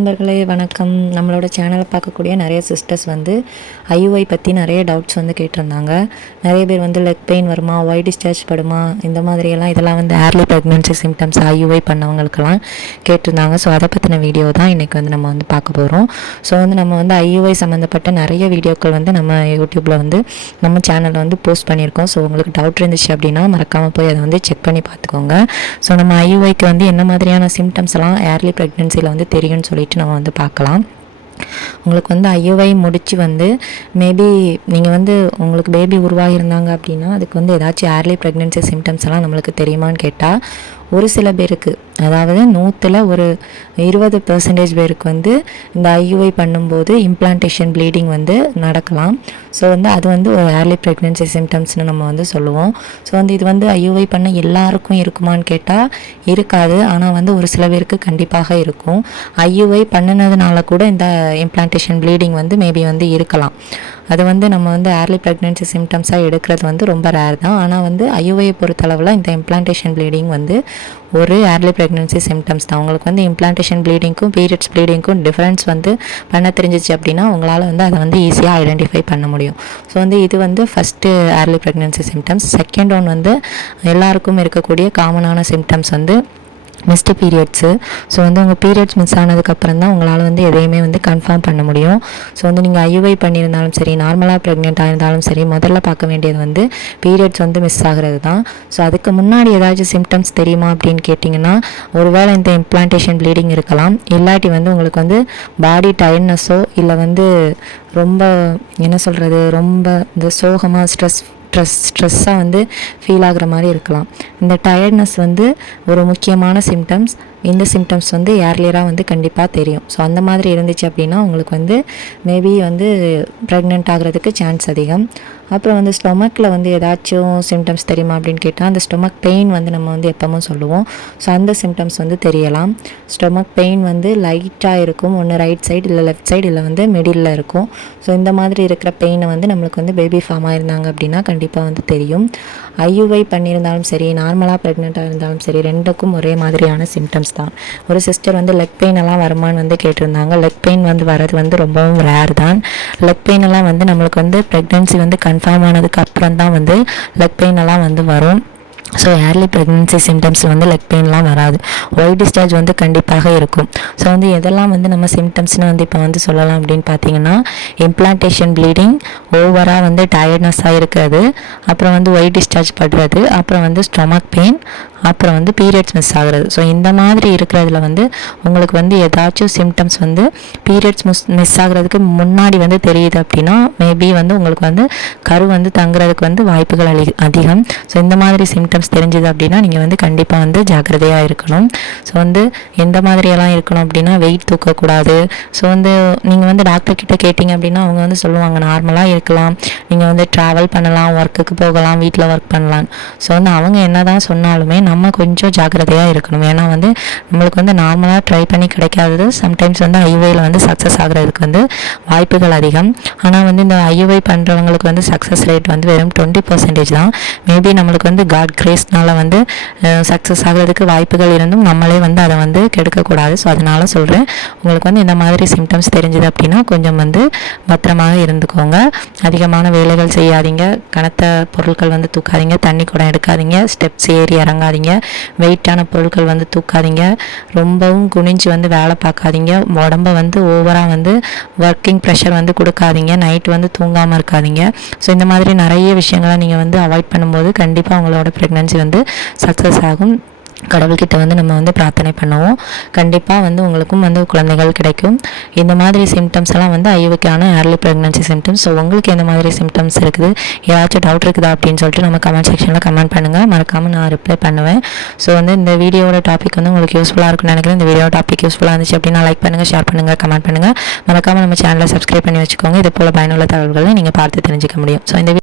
நண்பர்களே வணக்கம். நம்மளோட சேனலை பார்க்கக்கூடிய நிறைய சிஸ்டர்ஸ் வந்து ஐயுஐ பற்றி நிறைய டவுட்ஸ் வந்து கேட்டிருந்தாங்க. நிறைய பேர் வந்து லெக் பெயின் வருமா, ஒய் டிஸ்சார்ஜ் படுமா, இந்த மாதிரியெல்லாம் இதெல்லாம் வந்து ஏர்லி ப்ரெக்னன்சி சிம்டம்ஸ் ஐயுஐ பண்ணவங்களுக்கெல்லாம் கேட்டிருந்தாங்க. ஸோ அதை பற்றின வீடியோ தான் இன்றைக்கி வந்து நம்ம வந்து பார்க்க போகிறோம். ஸோ வந்து நம்ம வந்து ஐயுஐ சம்மந்தப்பட்ட நிறைய வீடியோக்கள் வந்து நம்ம யூடியூப்பில் வந்து நம்ம சேனலில் வந்து போஸ்ட் பண்ணியிருக்கோம். ஸோ உங்களுக்கு டவுட் இருந்துச்சு அப்படின்னா மறக்காமல் போய் அதை வந்து செக் பண்ணி பார்த்துக்கோங்க. ஸோ நம்ம ஐயுஐக்கு வந்து என்ன மாதிரியான சிம்டம்ஸ் எல்லாம் ஏர்லி ப்ரெக்னன்சியில் வந்து தெரியும்னு சொல்லிட்டு நம்ம வந்து பார்க்கலாம். உங்களுக்கு வந்து ஐயுஐ முடித்து வந்து மேபி நீங்கள் வந்து உங்களுக்கு பேபி உருவாகியிருந்தாங்க அப்படின்னா அதுக்கு வந்து ஏதாச்சும் ஏர்லி ப்ரெக்னன்சி சிம்டம்ஸ் எல்லாம் நம்மளுக்கு தெரியுமான்னு கேட்டால் ஒரு சில பேருக்கு, அதாவது 100ல் ஒரு 20% பேருக்கு வந்து இந்த ஐயுஐ பண்ணும்போது இம்ப்ளான்டேஷன் ப்ளீடிங் வந்து நடக்கலாம். ஸோ வந்து அது வந்து ஒரு ஏர்லி ப்ரெக்னன்சி சிம்டம்ஸ்னு நம்ம வந்து சொல்லுவோம். ஸோ வந்து இது வந்து ஐயுஐ பண்ண எல்லாருக்கும் இருக்குமான்னு கேட்டால் இருக்காது. ஆனால் வந்து ஒரு சில பேருக்கு கண்டிப்பாக இருக்கும். ஐயுஐ பண்ணினதுனால கூட இந்த இம்ப்ளான்டேஷன் ப்ளீடிங் வந்து மேபி வந்து இருக்கலாம். அது வந்து நம்ம வந்து ஏர்லி ப்ரெக்னன்சி சிம்டம்ஸாக எடுக்கிறது வந்து ரொம்ப ரேர் தான். ஆனால் வந்து ஐயுஐயை பொறுத்தளவில் இந்த இம்ப்ளான்டேஷன் ப்ளீடிங் வந்து ஒரு ஏர்லி ப்ரெக்னன்சி சிம்டம்ஸ் தான். உங்களுக்கு வந்து இம்ப்ளான்டேஷன் ப்ளீடிங்க்கும் பீரியட்ஸ் ப்ளீடிங்க்கும் டிஃப்ரென்ஸ் வந்து பண்ண தெரிஞ்சிச்சு அப்படின்னா உங்களால் வந்து அதை வந்து ஈஸியாக ஐடென்டிஃபை பண்ண முடியும். ஸோ வந்து இது வந்து first early pregnancy symptoms. Second one வந்து எல்லாருக்கும் இருக்கக்கூடிய காமனான சிம்டம்ஸ் வந்து மிஸ்டு பீரியட்ஸு. ஸோ வந்து உங்கள் பீரியட்ஸ் மிஸ் ஆனதுக்கப்புறம் தான் உங்களால் வந்து எதையுமே வந்து கன்ஃபார்ம் பண்ண முடியும். ஸோ வந்து நீங்கள் ஐயுஐ பண்ணியிருந்தாலும் சரி, நார்மலாக ப்ரெக்னென்ட்டாக இருந்தாலும் சரி, முதல்ல பார்க்க வேண்டியது வந்து பீரியட்ஸ் வந்து மிஸ் ஆகிறது தான். ஸோ அதுக்கு முன்னாடி ஏதாச்சும் சிம்டம்ஸ் தெரியுமா அப்படின்னு கேட்டிங்கன்னா ஒருவேளை இந்த இம்ப்ளான்டேஷன் ப்ளீடிங் இருக்கலாம். இல்லாட்டி வந்து உங்களுக்கு வந்து பாடி டயர்ட்னஸோ இல்லை வந்து ரொம்ப என்ன சொல்கிறது, ரொம்ப இந்த சோகமாக ஸ்ட்ரெஸ்ஸாக வந்து ஃபீல் ஆகுற மாதிரி இருக்கலாம். இந்த டயர்ட்னஸ் வந்து ஒரு முக்கியமான சிம்டம்ஸ். இந்த சிம்டம்ஸ் வந்து ஏர்லியராக வந்து கண்டிப்பாக தெரியும். ஸோ அந்த மாதிரி இருந்துச்சு அப்படின்னா உங்களுக்கு வந்து மேபி வந்து ப்ரெக்னென்ட் ஆகிறதுக்கு சான்ஸ் அதிகம். அப்புறம் வந்து ஸ்டொமக்கில் வந்து ஏதாச்சும் சிம்டம்ஸ் தெரியுமா அப்படின்னு கேட்டால் அந்த ஸ்டொமக் பெயின் வந்து நம்ம வந்து எப்பவும் சொல்லுவோம். ஸோ அந்த சிம்டம்ஸ் வந்து தெரியலாம். ஸ்டொமக் பெயின் வந்து லைட்டாக இருக்கும். ஒன்று ரைட் சைடு இல்லை லெஃப்ட் சைடு இல்லை வந்து மிடில் இருக்கும். ஸோ இந்த மாதிரி இருக்கிற பெயினை வந்து நம்மளுக்கு வந்து பேபி ஃபார்ம் ஆயிருந்தாங்க அப்படின்னா கண்டிப்பாக வந்து தெரியும். ஐயுஐ பண்ணியிருந்தாலும் சரி, நார்மலாக ப்ரெக்னெண்ட்டாக இருந்தாலும் சரி, ரெண்டுக்கும் ஒரே மாதிரியான சிம்டம்ஸ் தான். ஒரு சிஸ்டர் வந்து லெக் பெயின் எல்லாம் வருமானு வந்து கேட்டிருந்தாங்க. லெக் பெயின் வந்து வரது வந்து ரொம்பவும் ரேர் தான். லெக் பெயின் எல்லாம் வந்து நம்மளுக்கு வந்து ப்ரெக்னென்சி வந்து கன்ஃபார்ம் ஆனதுக்கு அப்புறம் தான் வந்து லெக் பெயின் எல்லாம் வந்து வரும். ஸோ ஏர்லி ப்ரெக்னன்சி சிம்டம்ஸில் வந்து லெக் பெயின்லாம் வராது. ஒய் டிஸ்சார்ஜ் வந்து கண்டிப்பாக இருக்கும். ஸோ வந்து எதெல்லாம் வந்து நம்ம சிம்டம்ஸ்னு வந்து இப்போ வந்து சொல்லலாம் அப்படின்னு பார்த்தீங்கன்னா இம்ப்ளான்டேஷன் ப்ளீடிங், ஓவராக வந்து டயர்ட்னஸாக இருக்கிறது, அப்புறம் வந்து ஒய் டிஸ்சார்ஜ் படுறது, அப்புறம் வந்து ஸ்டொமக் பெயின், அப்புறம் வந்து பீரியட்ஸ் மிஸ் ஆகிறது. ஸோ இந்த மாதிரி இருக்கிறதுல வந்து உங்களுக்கு வந்து ஏதாச்சும் சிம்டம்ஸ் வந்து பீரியட்ஸ் மிஸ் ஆகிறதுக்கு முன்னாடி வந்து தெரியுது அப்படின்னா மேபி வந்து உங்களுக்கு வந்து கரு வந்து தங்குறதுக்கு வந்து வாய்ப்புகள் அதிகம். ஸோ இந்த மாதிரி சிம்டம்ஸ் தெரிஞ்சுது அப்படின்னா நீங்கள் வந்து கண்டிப்பாக வந்து ஜாக்கிரதையாக இருக்கணும். ஸோ வந்து எந்த மாதிரியெல்லாம் இருக்கணும் அப்படின்னா வெயிட் தூக்கக்கூடாது. ஸோ வந்து நீங்கள் வந்து டாக்டர்கிட்ட கேட்டிங்க அப்படின்னா அவங்க வந்து சொல்லுவாங்க நார்மலாக இருக்கலாம், நீங்கள் வந்து ட்ராவல் பண்ணலாம், ஒர்க்குக்கு போகலாம், வீட்டில் ஒர்க் பண்ணலாம். ஸோ வந்து அவங்க என்ன தான் சொன்னாலுமே நம்ம கொஞ்சம் ஜாக்கிரதையாக இருக்கணும். ஏன்னா வந்து நம்மளுக்கு வந்து நார்மலாக ட்ரை பண்ணி கிடைக்காதது சம்டைம்ஸ் வந்து ஐயுஐயில் வந்து சக்ஸஸ் ஆகிறதுக்கு வந்து வாய்ப்புகள் அதிகம். ஆனால் வந்து இந்த ஐயுஐ பண்ணுறவங்களுக்கு வந்து சக்ஸஸ் ரேட் வந்து வெறும் 20% தான். மேபி நம்மளுக்கு வந்து காட் கிரேஸ்னால வந்து சக்ஸஸ் ஆகிறதுக்கு வாய்ப்புகள் இருந்தும் நம்மளே வந்து அதை வந்து கெடுக்கக்கூடாது. ஸோ அதனால சொல்கிறேன், உங்களுக்கு வந்து இந்த மாதிரி சிம்டம்ஸ் தெரிஞ்சுது அப்படின்னா கொஞ்சம் வந்து பத்திரமாக இருந்துக்கோங்க. அதிகமான வேலைகள் செய்யாதீங்க, கனத்த பொருட்கள் வந்து தூக்காதீங்க, தண்ணி குடம் எடுக்காதீங்க, ஸ்டெப்ஸ் ஏறி இறங்காதீங்க, வெயிட்டான பொருட்கள் வந்து தூக்காதீங்க, ரொம்பவும் குனிஞ்சு வந்து வேலை பார்க்காதீங்க, உடம்ப வந்து ஓவராக வந்து ஒர்க்கிங் ப்ரெஷர் வந்து கொடுக்காதீங்க, நைட்டு வந்து தூங்காமல் இருக்காதீங்க. ஸோ இந்த மாதிரி நிறைய விஷயங்களை நீங்கள் வந்து அவாய்ட் பண்ணும்போது கண்டிப்பாக உங்களோட ப்ரெக்னன்சி வந்து சக்ஸஸ் ஆகும். கடவுள்கிட்ட வந்து நம்ம வந்து பிரார்த்தனை பண்ணுவோம். கண்டிப்பாக வந்து உங்களுக்கும் வந்து குழந்தைகள் கிடைக்கும். இந்த மாதிரி சிம்டம்ஸ் எல்லாம் வந்து ஐயுஐக்கான ஏர்லி ப்ரெக்னன்சி சிம்டம்ஸ். ஸோ உங்களுக்கு எந்த மாதிரி சிம்டம்ஸ் இருக்குது, ஏதாச்சும் டவுட் இருக்குதா அப்படின்னு சொல்லிட்டு நம்ம கமெண்ட் செக்ஷனில் கமெண்ட் பண்ணுங்கள். மறக்காமல் நான் ரிப்ளை பண்ணுவேன். ஸோ வந்து இந்த வீடியோட டாபிக் வந்து உங்களுக்கு யூஸ்ஃபுல்லாக இருக்குன்னு நினைக்கிறேன். இந்த வீடியோ டாபிக் யூஸ்ஃபுல்லாக இருந்துச்சு அப்படின்னா லைக் பண்ணுங்கள், ஷேர் பண்ணுங்கள், கமெண்ட் பண்ணுங்கள். மறக்காமல் நம்ம சேனலை சப்ஸ்கிரைப் பண்ணி வச்சுக்கோங்க. இது போல் பயனுள்ள தகவல்களை நீங்கள் பார்த்து தெரிஞ்சுக்க முடியும். ஸோ இந்த